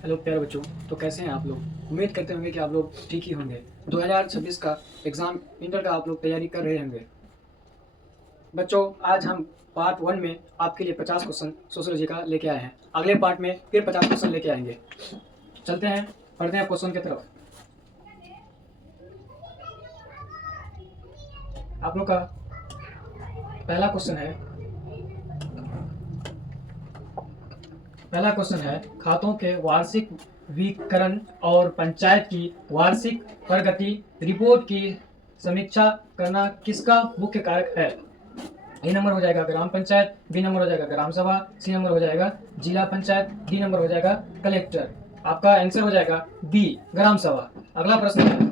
Hello प्यारे बच्चों। तो कैसे हैं आप लोग? उम्मीद करते होंगे कि आप लोग ठीक ही होंगे। 2026 का एग्ज़ाम इंटर का आप लोग तैयारी कर रहे होंगे। बच्चों, आज हम पार्ट 1 में आपके लिए 50 क्वेश्चन सोशियोलॉजी का लेके आए हैं। अगले पार्ट में फिर 50 क्वेश्चन लेके आएंगे। चलते हैं, पढ़ते हैं क्वेश्चन की तरफ। आप लोग का पहला क्वेश्चन है खातों के वार्षिक वितरण और पंचायत की वार्षिक प्रगति रिपोर्ट की समीक्षा करना किसका मुख्य कारक है? ए नंबर हो जाएगा ग्राम पंचायत, बी नंबर हो जाएगा ग्राम सभा, सी नंबर हो जाएगा जिला पंचायत, डी नंबर हो जाएगा कलेक्टर। आपका आंसर हो जाएगा बी, ग्राम सभा। अगला प्रश्न है,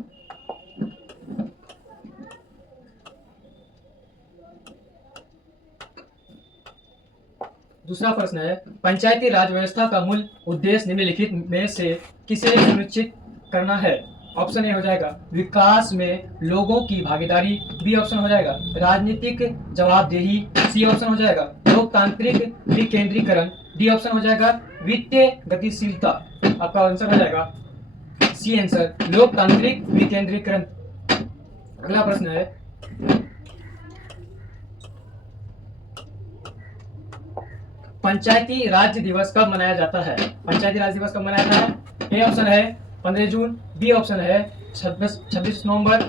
दूसरा प्रश्न है पंचायती राज व्यवस्था का मूल उद्देश्य निम्नलिखित में से किसे सुनिश्चित करना है? ऑप्शन ए हो जाएगा विकास में लोगों की भागीदारी, बी ऑप्शन हो जाएगा राजनीतिक जवाबदेही, सी ऑप्शन हो जाएगा लोकतांत्रिक विकेंद्रीकरण, डी ऑप्शन हो जाएगा वित्तीय गतिशीलता। आपका आंसर हो जाएगा सी आंसर, लोकतांत्रिक विकेंद्रीकरण। अगला प्रश्न है पंचायती राज दिवस कब मनाया जाता है? पंचायती राज दिवस कब मनाया जाता है? ए ऑप्शन है 15 जून, बी ऑप्शन है 26 नवंबर,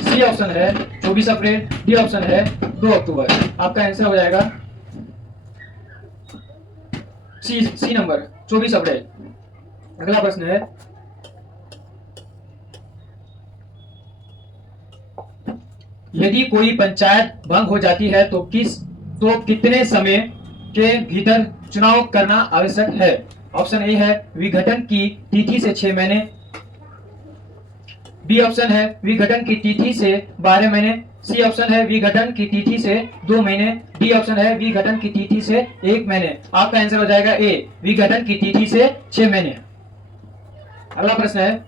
सी ऑप्शन है 24 अप्रैल, डी ऑप्शन है 2 अक्टूबर। आपका आंसर हो जाएगा सी नंबर, 24 अप्रैल। अगला प्रश्न है यदि कोई पंचायत भंग हो जाती है तो कितने समय के भीतर चुनाव करना आवश्यक है? ऑप्शन ए है विघटन की तिथि से 6 महीने, बी ऑप्शन है विघटन की तिथि से 12 महीने, सी ऑप्शन है विघटन की तिथि से 2 महीने, डी ऑप्शन है विघटन की तिथि से 1 महीने। आपका आंसर हो जाएगा ए, विघटन की तिथि से 6 महीने। अगला प्रश्न है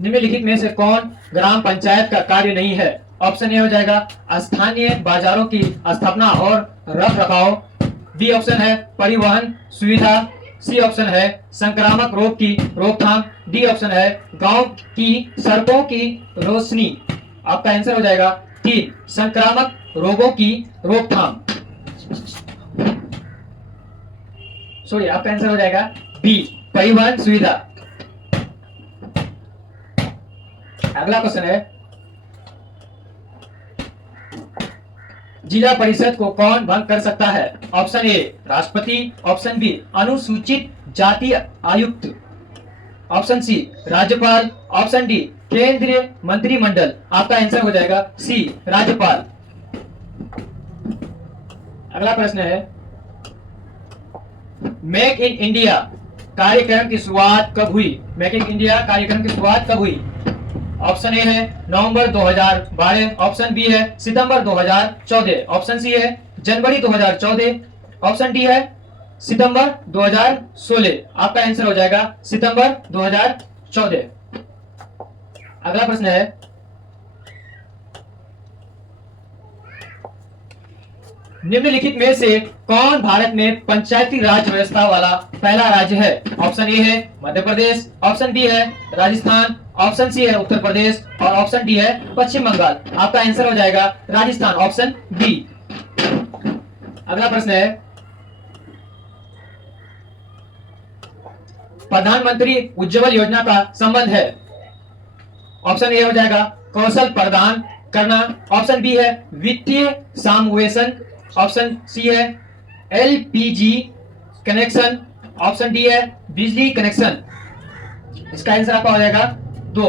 निम्नलिखित में से कौन ग्राम पंचायत का कार्य नहीं है? ऑप्शन ए हो जाएगा स्थानीय बाजारों की स्थापना और रख रखाव, बी ऑप्शन है परिवहन सुविधा, सी ऑप्शन है संक्रामक रोग की रोकथाम, डी ऑप्शन है गांव की सड़कों की रोशनी। आपका आंसर हो जाएगा 3, संक्रामक रोगों की रोकथाम। सॉरी, आपका आंसर हो जाएगा बी, परिवहन सुविधा। अगला क्वेश्चन है जिला परिषद को कौन भंग कर सकता है? ऑप्शन ए राष्ट्रपति, ऑप्शन बी अनुसूचित जाति आयुक्त, ऑप्शन सी राज्यपाल, ऑप्शन डी केंद्रीय मंत्रिमंडल। आपका आंसर हो जाएगा सी, राज्यपाल। अगला प्रश्न है मेक इन इंडिया कार्यक्रम की शुरुआत कब हुई? मेक इन इंडिया कार्यक्रम की शुरुआत कब हुई? ऑप्शन ए है नवंबर 2012, ऑप्शन बी है सितंबर 2014, ऑप्शन सी है जनवरी 2014, ऑप्शन डी है सितंबर 2016। आपका आंसर हो जाएगा सितंबर 2014। अगला प्रश्न है निम्नलिखित में से कौन भारत में पंचायती राज व्यवस्था वाला पहला राज्य है? ऑप्शन ए है मध्य प्रदेश, ऑप्शन बी है राजस्थान, ऑप्शन सी है उत्तर प्रदेश और ऑप्शन डी है पश्चिम बंगाल। आपका आंसर हो जाएगा राजस्थान, ऑप्शन बी। अगला प्रश्न है प्रधानमंत्री उज्ज्वल योजना का संबंध है? ऑप्शन ए हो जाएगा कौशल प्रदान करना, ऑप्शन बी है वित्तीय समावेशन, ऑप्शन सी है एलपीजी कनेक्शन, ऑप्शन डी है बिजली कनेक्शन। इसका आंसर आपका हो जाएगा 2।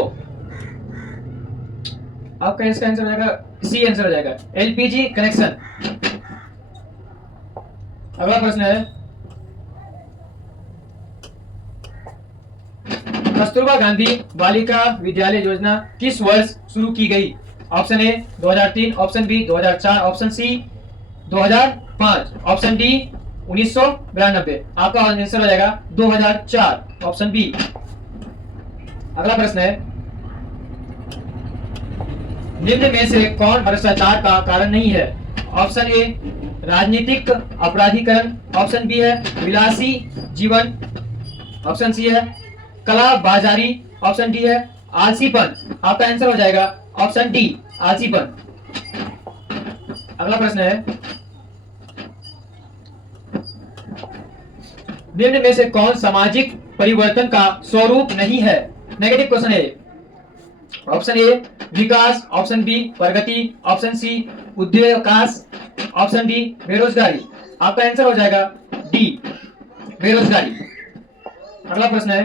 आपका इसका आंसर हो जाएगा सी, आंसर हो जाएगा एलपीजी कनेक्शन। अगला प्रश्न है कस्तूरबा गांधी बालिका विद्यालय योजना किस वर्ष शुरू की गई? Option A 2003, option B 2004, option C 2005, option D 1992। आपका आंसर हो जाएगा 2004, ऑप्शन बी। अगला प्रश्न है निम्न में से कौन भ्रष्टाचार का कारण नहीं है? ऑप्शन ए राजनीतिक अपराधीकरण, ऑप्शन बी है विलासी जीवन, ऑप्शन सी है कला बाजारी, ऑप्शन डी है आलसीपन। आपका आंसर हो जाएगा ऑप्शन डी आलसीपन। अगला प्रश्न है निम्न में से कौन सामाजिक परिवर्तन का स्वरूप नहीं है? नेगेटिव क्वेश्चन है। ऑप्शन ए विकास, ऑप्शन बी प्रगति, ऑप्शन सी उद्योगकाश, ऑप्शन डी बेरोजगारी। आपका आंसर हो जाएगा डी बेरोजगारी। अगला प्रश्न है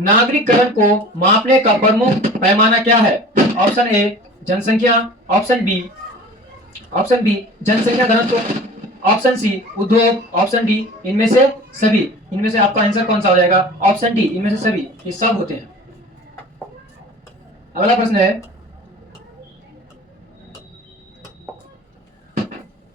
नागरिकरण को मापने का प्रमुख पैमाना क्या है? ऑप्शन ए जनसंख्या, ऑप्शन बी जनसंख्या घनत्व, ऑप्शन सी उद्योग, ऑप्शन डी इनमें से सभी। इनमें से आपका आंसर कौन सा हो जाएगा? ऑप्शन डी इनमें से सभी, ये सब होते हैं। अगला प्रश्न है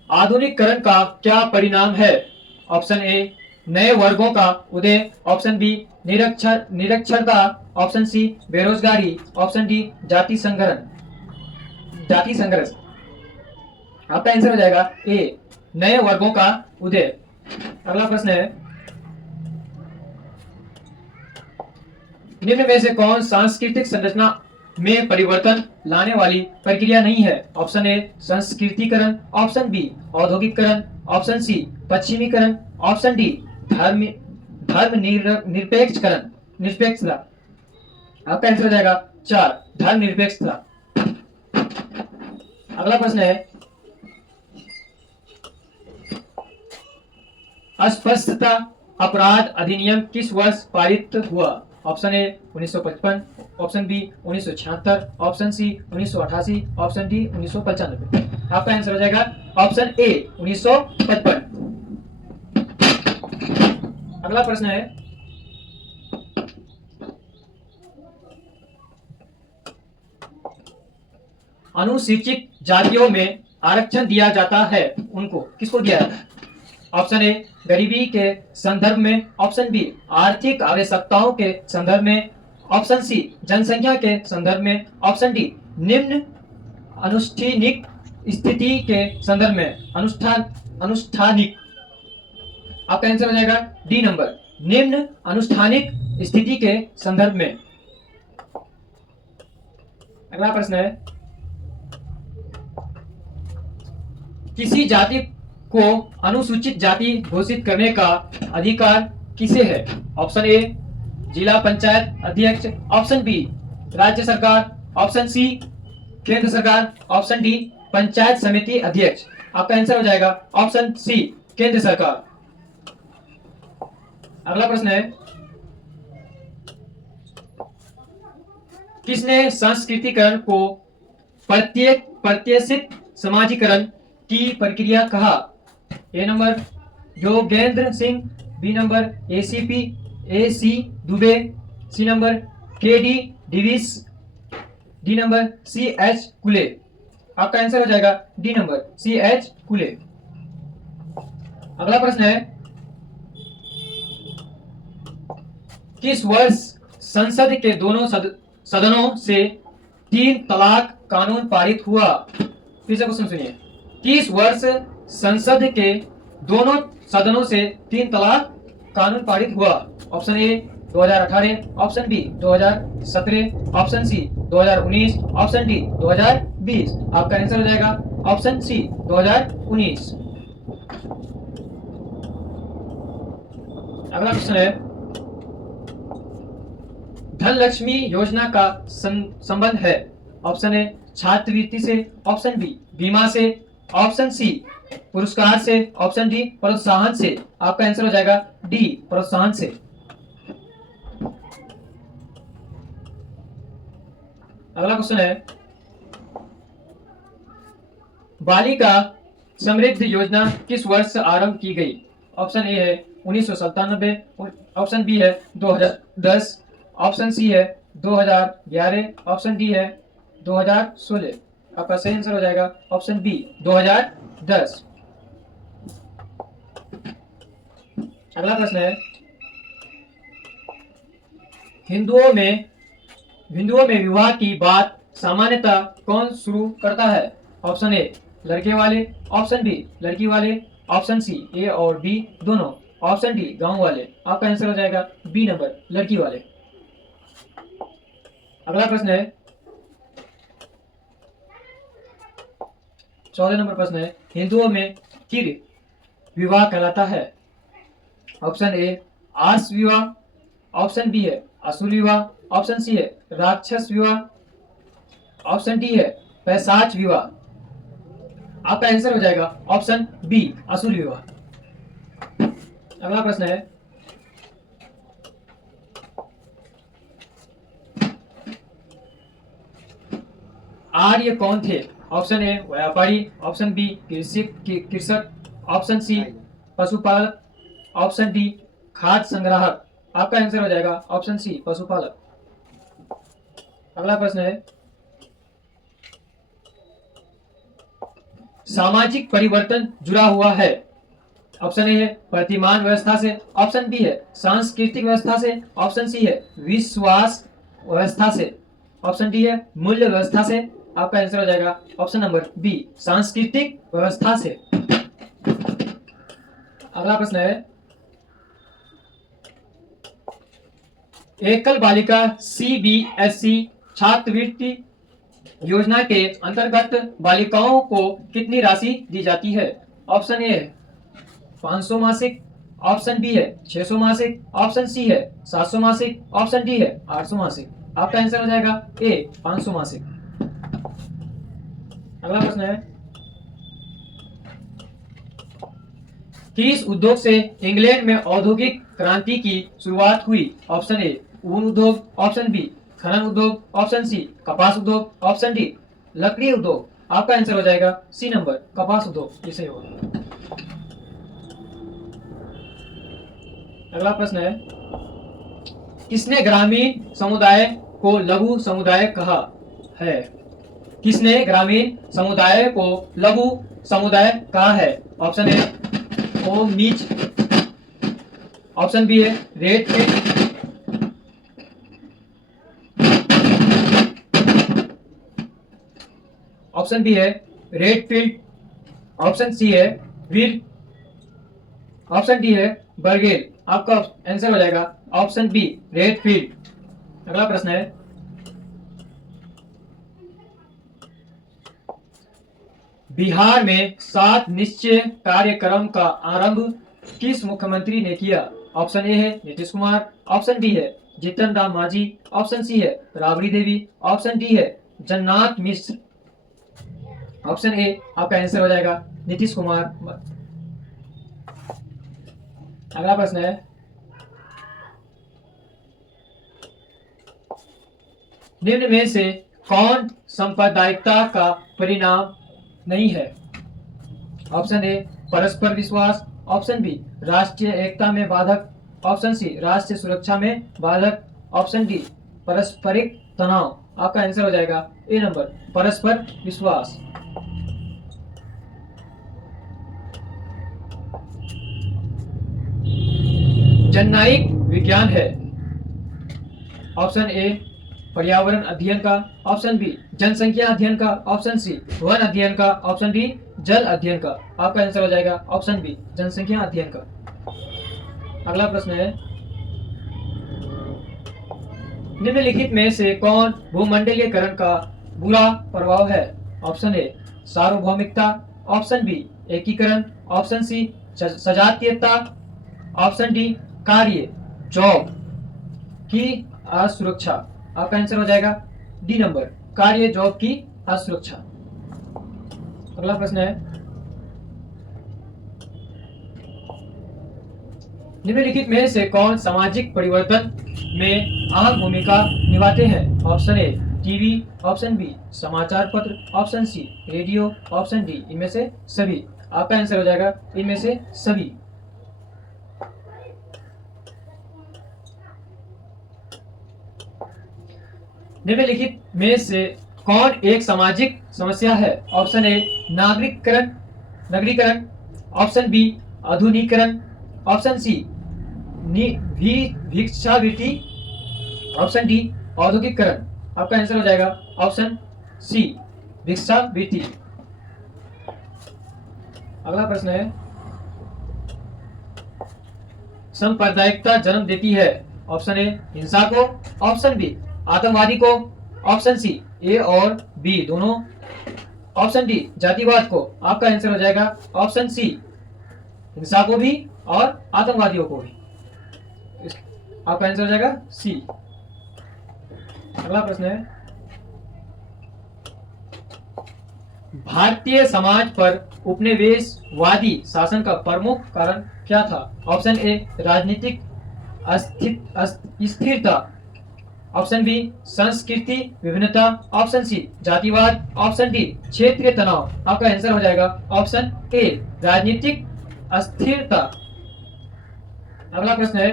आधुनिकीकरण का क्या परिणाम है? ऑप्शन ए नए वर्गों का उदय, ऑप्शन बी निरक्षरता, ऑप्शन सी बेरोजगारी, ऑप्शन डी जाति संघर्ष। आपका आंसर हो जाएगा ए नए वर्गों का उदय। अगला प्रश्न है निम्न में से कौन सांस्कृतिक संरचना में परिवर्तन लाने वाली प्रक्रिया नहीं है? ऑप्शन ए संस्कृतिकरण, ऑप्शन बी औद्योगिकरण, ऑप्शन सी पश्चिमीकरण, ऑप्शन डी निरपेक्षता। आपका आंसर हो जाएगा 4 धर्म निरपेक्षता। अगला प्रश्न है अस्पष्टता अपराध अधिनियम किस वर्ष पारित हुआ? Option A 1955, option B 1976, option C 1988, option D 1995। आपका आंसर हो जाएगा ऑप्शन ए 1955। अगला प्रश्न है अनुसूचित जातियों में आरक्षण दिया जाता है, उनको किसको दिया जाता है? ऑप्शन ए गरीबी के संदर्भ में, ऑप्शन बी आर्थिक आवश्यकताओं के संदर्भ में, ऑप्शन सी जनसंख्या के संदर्भ में, ऑप्शन डी निम्न अनुष्ठानिक स्थिति के संदर्भ में। अनुष्ठानिक। आपका आंसर हो जाएगा डी नंबर निम्न अनुष्ठानिक स्थिति के संदर्भ में। अगला प्रश्न है किसी जाति को अनुसूचित जाति घोषित करने का अधिकार किसे है? ऑप्शन ए जिला पंचायत अध्यक्ष, ऑप्शन बी राज्य सरकार, ऑप्शन सी केंद्र सरकार, ऑप्शन डी पंचायत समिति अध्यक्ष। आपका आंसर हो जाएगा ऑप्शन सी केंद्र सरकार। अगला प्रश्न है किसने संस्कृतिकरण को प्रत्यक्षित समाजीकरण की प्रक्रिया कहा? A number Yogendra Singh, B number AC Dube, C number KD Davis, D number CH Cooley. आपका आंसर हो जाएगा डी नंबर CH कुले। अगला प्रश्न है किस वर्ष संसद के दोनों सदनों से 3 तलाक कानून पारित हुआ? फिर से क्वेश्चन सुनिए। किस वर्ष संसद के दोनों सदनों से 3 तलाक कानून पारित हुआ? Option A 2018, option B 2017, option C 2019, option D 2020। आपका आंसर हो जाएगा ऑप्शन सी 2019। अगला क्वेश्चन है धनलक्ष्मी योजना का संबंध है? ऑप्शन ए छात्रवृत्ति से, ऑप्शन बी बीमा से, ऑप्शन सी पुरस्कार से, ऑप्शन डी प्रोत्साहन से। आपका आंसर हो जाएगा डी प्रोत्साहन से। अगला क्वेश्चन है बालिका समृद्धि योजना किस वर्ष आरंभ की गई? ऑप्शन ए है 1997, ऑप्शन बी है 2010, ऑप्शन सी है 2011, ऑप्शन डी है 2016। आपका सही आंसर हो जाएगा ऑप्शन बी 2010। अगला प्रश्न है हिंदुओं में विवाह की बात सामान्यतः कौन शुरू करता है? ऑप्शन ए लड़के वाले, ऑप्शन बी लड़की वाले, ऑप्शन सी ए और बी दोनों, ऑप्शन डी गांव वाले। आपका आंसर हो जाएगा बी नंबर लड़की वाले। अगला प्रश्न है 14 नंबर प्रश्न है, हिंदुओं में किर विवाह कहलाता है? ऑप्शन ए आर्ष विवाह, ऑप्शन बी है असुर विवाह, ऑप्शन सी है राक्षस विवाह, ऑप्शन डी है पैशाच विवाह। आपका आंसर हो जाएगा ऑप्शन बी असुर विवाह। अगला प्रश्न है आर्य कौन थे? ऑप्शन ए व्यापारी, ऑप्शन बी कृषक, ऑप्शन सी पशुपालक, ऑप्शन डी खाद्य संग्राहक। आपका आंसर हो जाएगा ऑप्शन सी पशुपालक। अगला प्रश्न है सामाजिक परिवर्तन जुड़ा हुआ है? ऑप्शन ए है प्रतिमान व्यवस्था से, ऑप्शन बी है सांस्कृतिक व्यवस्था से, ऑप्शन सी है विश्वास व्यवस्था से, ऑप्शन डी है मूल्य व्यवस्था से। आपका आंसर हो जाएगा ऑप्शन नंबर बी सांस्कृतिक व्यवस्था से। अगला प्रश्न है एकल बालिका सीबीएसई छात्रवृत्ति योजना के अंतर्गत बालिकाओं को कितनी राशि दी जाती है? ऑप्शन ए है 500 मासिक, ऑप्शन बी है 600 मासिक, ऑप्शन सी है 700 मासिक, ऑप्शन डी है 800 मासिक। आपका आंसर हो जाएगा ए 500 मासिक। अगला प्रश्न है किस उद्योग से इंग्लैंड में औद्योगिक क्रांति की शुरुआत हुई? ऑप्शन ए ऊन उद्योग, ऑप्शन बी खनन उद्योग, ऑप्शन सी कपास उद्योग, ऑप्शन डी लकड़ी उद्योग। आपका आंसर हो जाएगा सी नंबर कपास उद्योग। इसे होगा। अगला प्रश्न है किसने ग्रामीण समुदाय को लघु समुदाय कहा है? किसने ग्रामीण समुदाय को लघु समुदाय कहा है? ऑप्शन ए ओम नीच, ऑप्शन बी है रेड फिट, ऑप्शन बी है रेडफील्ड, ऑप्शन सी है वीर, ऑप्शन डी है बर्गेल। आपका आंसर हो जाएगा ऑप्शन बी रेडफील्ड। अगला प्रश्न है बिहार में 7 निश्चय कार्यक्रम का आरंभ किस मुख्यमंत्री ने किया? ऑप्शन ए है नीतीश कुमार, ऑप्शन बी है जीतन राम मांझी, ऑप्शन सी है राबड़ी देवी, ऑप्शन डी है जगन्नाथ मिश्र। ऑप्शन ए आपका आंसर हो जाएगा नीतीश कुमार। अगला प्रश्न है निम्न में से कौन सांप्रदायिकता का परिणाम नहीं है? ऑप्शन ए परस्पर विश्वास, ऑप्शन बी राष्ट्रीय एकता में बाधक, ऑप्शन सी राष्ट्रीय सुरक्षा में बाधक, ऑप्शन डी पारस्परिक तनाव। आपका आंसर हो जाएगा ए नंबर परस्पर विश्वास। जननायिक विज्ञान है? ऑप्शन ए पर्यावरण अध्ययन का, ऑप्शन बी जनसंख्या अध्ययन का, ऑप्शन सी वन अध्ययन का, ऑप्शन डी जल अध्ययन का। आपका आंसर हो जाएगा ऑप्शन बी जनसंख्या अध्ययन का। अगला प्रश्न है निम्नलिखित में से कौन भूमंडलीयकरण का बुरा प्रभाव है? ऑप्शन ए सार्वभौमिकता, ऑप्शन बी एकीकरण, ऑप्शन सी सजातीयता, ऑप्शन डी कार्य जॉब की असुरक्षा। आपका आंसर हो जाएगा डी नंबर कार्य जॉब की असुरक्षा। अगला प्रश्न है निम्नलिखित में से कौन सामाजिक परिवर्तन में अहम भूमिका निभाते हैं? Option A TV, option B समाचार पत्र, option C radio, option D इनमें से सभी। आपका आंसर हो जाएगा इनमें से सभी। निम्नलिखित में से कौन एक सामाजिक समस्या है? ऑप्शन ए नगरीकरण, ऑप्शन बी आधुनिकीकरण, ऑप्शन सी भिक्षावृत्ति, ऑप्शन डी औद्योगिकरण। आपका आंसर हो जाएगा ऑप्शन सी भिक्षावृत्ति। अगला प्रश्न है, सांप्रदायिकता जन्म देती है। ऑप्शन ए हिंसा को, ऑप्शन बी आतंकवादी को, ऑप्शन सी ए और बी दोनों, ऑप्शन डी जातिवाद को। आपका आंसर हो जाएगा ऑप्शन सी हिंसा को भी और आतंकवादियों को भी। आपका आंसर हो जाएगा सी। अगला प्रश्न है, भारतीय समाज पर उपनिवेशवादी शासन का प्रमुख कारण क्या था? ऑप्शन ए राजनीतिक स्थिरता, ऑप्शन बी संस्कृति विभिन्नता, ऑप्शन सी जातिवाद, ऑप्शन डी क्षेत्रीय तनाव। आपका आंसर हो जाएगा ऑप्शन ए राजनीतिक अस्थिरता। अगला प्रश्न है,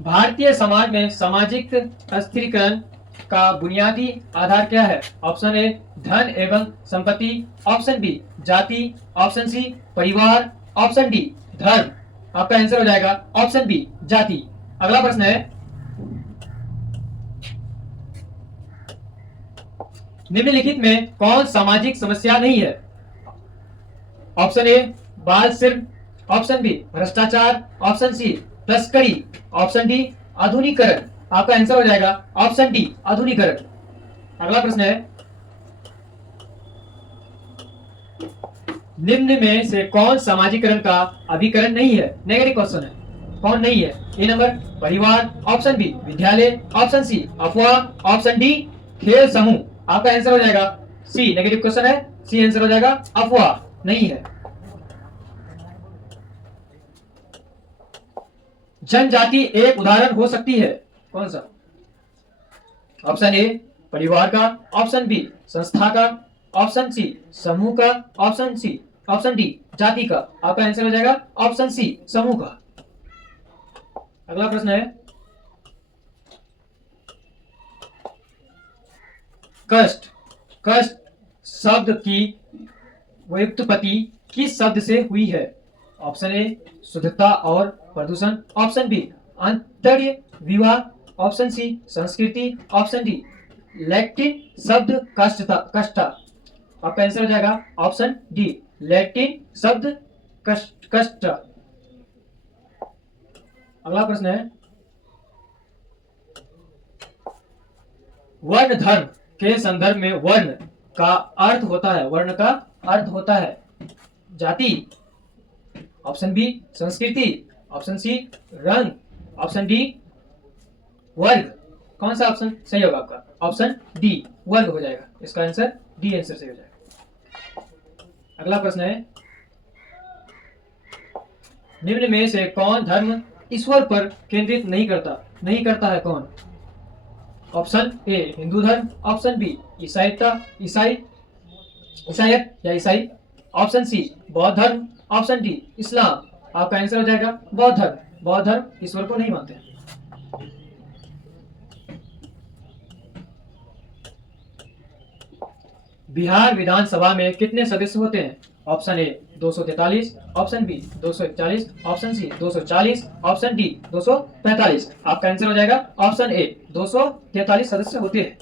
भारतीय समाज में सामाजिक अस्थिरीकरण का बुनियादी आधार क्या है? ऑप्शन ए धन एवं संपत्ति, ऑप्शन बी जाति, ऑप्शन सी परिवार, ऑप्शन डी धर्म। आपका आंसर हो जाएगा ऑप्शन बी जाति। अगला प्रश्न है, निम्नलिखित में कौन सामाजिक समस्या नहीं है? ऑप्शन ए बाल श्रम, ऑप्शन बी भ्रष्टाचार, ऑप्शन सी तस्करी, ऑप्शन डी आधुनिकीकरण। आपका आंसर हो जाएगा ऑप्शन डी आधुनिकीकरण। अगला प्रश्न है, निम्न में से कौन सामाजिकरण का अभिकरण नहीं है? नेगेटिव क्वेश्चन है, कौन नहीं है? ए नंबर परिवार, ऑप्शन बी विद्यालय, ऑप्शन सी अफवाह, ऑप्शन डी खेल समूह। आपका आंसर हो जाएगा सी। नेगेटिव क्वेश्चन है, सी आंसर हो जाएगा अफवाह नहीं है। जनजाति एक उदाहरण हो सकती है, कौन सा? ऑप्शन ए परिवार का, ऑप्शन बी संस्था का, ऑप्शन सी समूह का, ऑप्शन डी जाति का। आपका आंसर हो जाएगा ऑप्शन सी समूह का। अगला प्रश्न है, कष्ट शब्द की व्युत्पत्ति किस शब्द से हुई है? ऑप्शन ए शुद्धता और प्रदूषण, ऑप्शन बी आंतर्य विवाह, ऑप्शन सी संस्कृति, ऑप्शन डी लैटिन शब्द कष्टा। आपका आंसर हो जाएगा ऑप्शन डी लैटिन शब्द कष्ट। अगला प्रश्न है, वर्ण धर्म के संदर्भ में वर्ण का अर्थ होता है जाति, ऑप्शन बी संस्कृति, ऑप्शन सी रंग, ऑप्शन डी वर्ग। कौन सा ऑप्शन सही होगा आपका? ऑप्शन डी वर्ग हो जाएगा। इसका आंसर डी आंसर सही हो जाएगा। अगला प्रश्न है, निम्न में से कौन धर्म ईश्वर पर केंद्रित नहीं करता है? कौन? ऑप्शन ए हिंदू धर्म, ऑप्शन बी ईसाईयत या ईसाई, ऑप्शन सी बौद्ध धर्म, ऑप्शन डी इस्लाम। आपका आंसर हो जाएगा बौद्ध धर्म ईश्वर को नहीं मानते हैं। बिहार विधानसभा में कितने सदस्य होते हैं? Option A 243, option B 241, option C 240, option D 245। आपका आंसर हो जाएगा ऑप्शन ए 243 सदस्य होते हैं।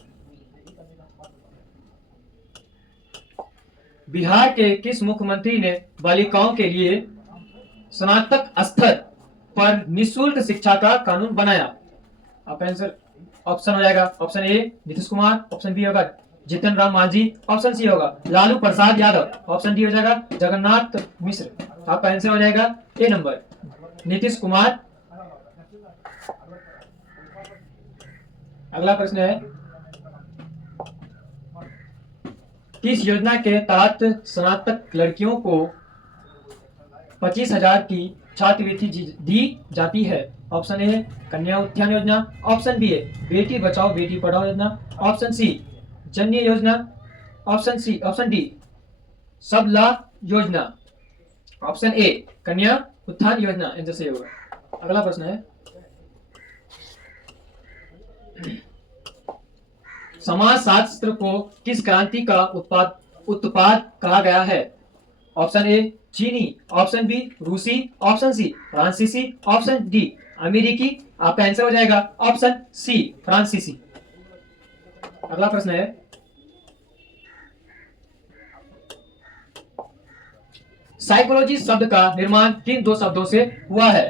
बिहार के किस मुख्यमंत्री ने बालिकाओं के लिए स्नातक स्तर पर निःशुल्क शिक्षा का कानून बनाया? आपका आंसर ऑप्शन हो जाएगा option A Nitish Kumar, option B होगा जीतन राम मांझी, ऑप्शन सी होगा लालू प्रसाद यादव, ऑप्शन डी हो जाएगा जगन्नाथ मिश्र। आपका आंसर हो जाएगा ए नंबर नीतीश कुमार। अगला प्रश्न है, किस योजना के तहत स्नातक लड़कियों को 25,000 की छात्रवृत्ति दी जाती है? ऑप्शन ए कन्या उत्थान योजना, ऑप्शन बी बेटी बचाओ बेटी पढ़ाओ योजना, ऑप्शन सी जन्य योजना, ऑप्शन डी सबला योजना, option A Kanya Utthan Yojana. Answer सही होगा। अगला प्रश्न है, समाजशास्त्र को किस क्रांति का उत्पाद कहा गया है? ऑप्शन ए चीनी, ऑप्शन बी रूसी, ऑप्शन सी फ्रांसीसी, ऑप्शन डी अमेरिकी। आपका आंसर हो जाएगा ऑप्शन सी फ्रांसीसी। अगला प्रश्न है, साइकोलॉजी शब्द का निर्माण किन दो शब्दों से हुआ है?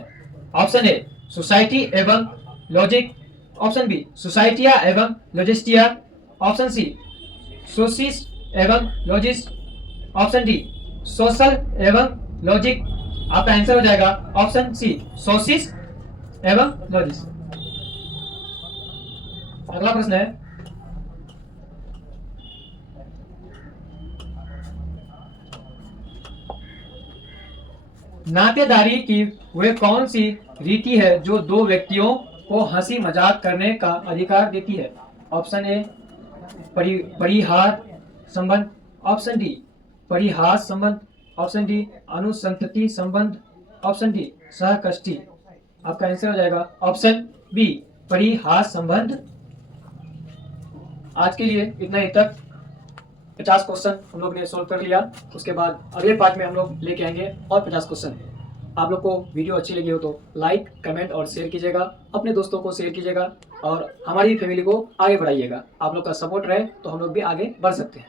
ऑप्शन ए सोसाइटी एवं लॉजिक, ऑप्शन बी सोसाइटिया एवं लॉजिस्टिया, ऑप्शन सी सोसिस एवं लॉजिस, ऑप्शन डी सोशल एवं लॉजिक। आपका आंसर हो जाएगा ऑप्शन सी सोसिस एवं लॉजिस। अगला प्रश्न है, नातेदारी की वे कौन सी रीति है जो दो व्यक्तियों को हंसी मजाक करने का अधिकार देती है? ऑप्शन ए परिहार संबंध, ऑप्शन डी परिहास संबंध, ऑप्शन डी अनुसंतति संबंध, ऑप्शन डी सहकष्टी। आपका आंसर हो जाएगा ऑप्शन बी परिहास संबंध। आज के लिए इतना ही तक। 50 क्वेश्चन हम लोग ने सोल्व कर लिया। उसके बाद अगले पार्ट में हम लोग लेके आएंगे और 50 क्वेश्चन। आप लोग को वीडियो अच्छी लगी हो तो लाइक कमेंट और शेयर कीजिएगा, अपने दोस्तों को शेयर कीजिएगा और हमारी फैमिली को आगे बढ़ाइएगा। आप लोग का सपोर्ट रहे तो हम लोग भी आगे बढ़ सकते हैं।